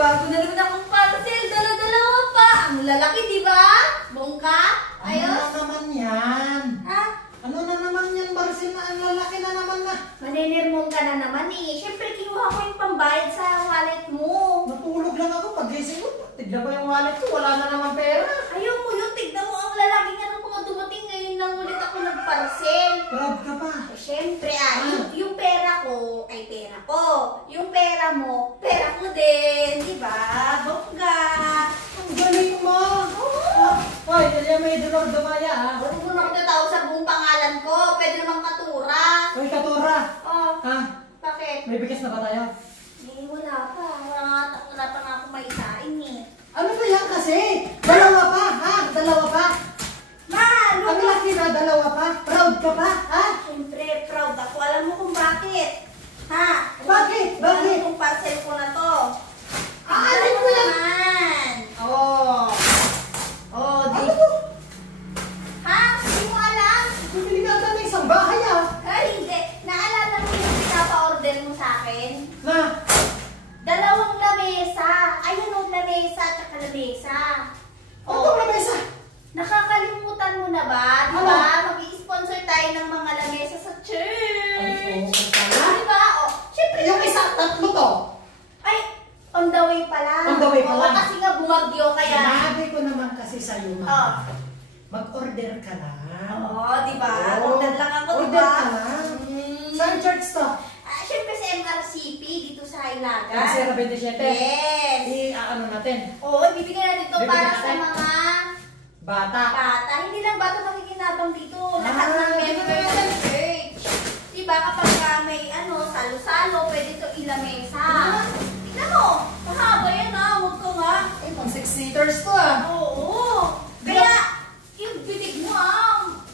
bago na naman akong parcel. Dala-dalawa pa. Ang lalaki, di ba? Bongka? Ayos? Ano na naman yan? Ha? Ano na naman yan, Marcel? Ang lalaki na naman na. Maninirmong ka na naman eh. Siyempre, kinuha ko yung pambayad sa wallet mo. Natulog lang ako. Pagising ko, tignan ko yung wallet ko. Wala na naman pera. Ayaw mo yun. Tignan mo ang lalaki nga nung mga dumating. Ngayon lang ulit ako nag-parcel. Proud ka pa. Eh, siyempre yung pera ko ay pera ko. Yung pera mo, pera ko din. Di ba? Bongga. Ang galing mo. Hoy, yan may dolor dumaya ha. Huwag mo na ako tatawag sa buong pangalan ko. Pwede namang katura. Hoy, Katura. Oh, Ha? bakit? May bigas na ba tayo? Eh, wala pa. Wala pa nga akong maisain eh. Ano ba yan kasi? Dalawa pa, ha? Dalawa pa. Ma! Ang laki na, dalawa pa. Proud ka pa, ha? Siyempre, proud ako. Alam mo kung bakit? Ha? Bakit? Bakit? Ano itong parcel ko na to? Alin mo yan? Naman. Oh. Oh, di. Ano to? Ha? Hindi mo alam? Bumili ka na ng isang bahay, ha? Ay, hindi. Naalala mo yung pinapa-order mo sa akin? Na? Dalawang lamesa. Ayun o, lamesa at saka lamesa. Ano itong lamesa? Nakakalimutan mo na ba? Di Ano? ba? Mag-i-sponsor tayo ng mga lamesa sa church. Ay, oo, pala. Di ba? O, syempre. Yung isa, tatlo to. Ay, on the way pa lang. On the way pa Oo, lang. kasi nga bumagyo kaya. Sinabi ko naman kasi sa'yo, Oh. ma. Mag-order ka lang. Oo, di ba? Oo. Order lang ako, di Order ba? ka lang. Mm. Saan church to? Syempre sa MRCP, dito sa Hilaga. Kasi 27. Yes. I-ano natin? Oo, ibibigay natin ito Bibigyan para sa natin? mga Bata. bata. Hindi lang bata makikinabang dito. Lahat Ah, ng members ng church. Diba kapag may salo-salo, pwede ito ilamesa. Tignan mo, mahaba yan huwag ko nga. Ay, pang 6 seaters to ah. Oo. Kaya, yung bibig mo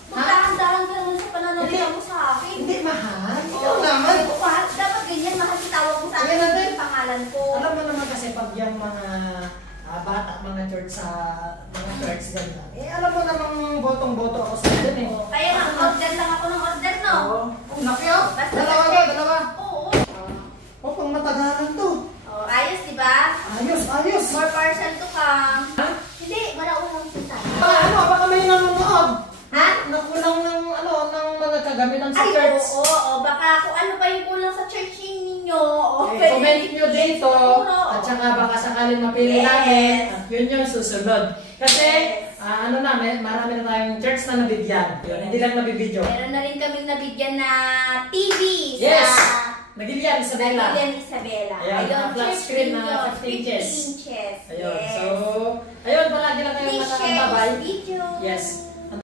magdahan-dahan ka naman sa pananalita mo sa akin. Hindi mahal. Ikaw Oo. naman. Mahal. Dapat ganyan, mahal itawag mo sa akin Ayan natin. yung pangalan ko. Alam mo naman kasi pag yung mga bata, mga church sa mga church ganda. Eh, alam mo namang botong-boto ako sa dyan eh. Oo. Kaya order lang ako ng order, no? Oo. Ang laki oh. Basta Dalawa kasi- ba? Dalawa? Oo. Oh, pang matagalan to. Oh, ayos, di ba? Ayos, ayos. More parcel to come. Ha? Hindi, malaunang kita. Baka may nanonood. Ha? Nakulang ng ng mga kagamitan sa Ay, church. oo. Baka kung ano pa yung kulang sa church ninyo. Eh, comment nyo dito. Siguro. At saka baka sakaling mapili Yes. namin. At yun yung susunod. Kasi, Yes. marami na tayong church na nabigyan. Yun, hindi lang nabibidyo. Meron na rin kaming nabigyan na TV Yes. sa Nagilian, Isabela. Nabigyan Isabela. Ayan, Ayun, flat church screen na ninyo, 15 inches. 15 inches. Ayun, Yes. so, ayun, palagi lang kayong Please share matakantabay. this video. Yes.